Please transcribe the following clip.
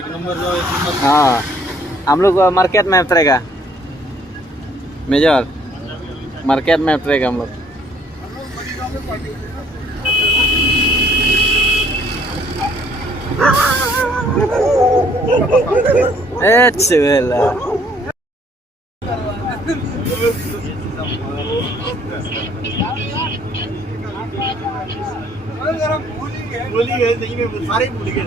एक नंबर जाओ, एक नंबर। हाँ, हम लोग मार्केट में उतरेगा मेजर, मार्केट में उतरेगा हम लोग। चला भूल ही गए, सही में सारे ही भूल गए।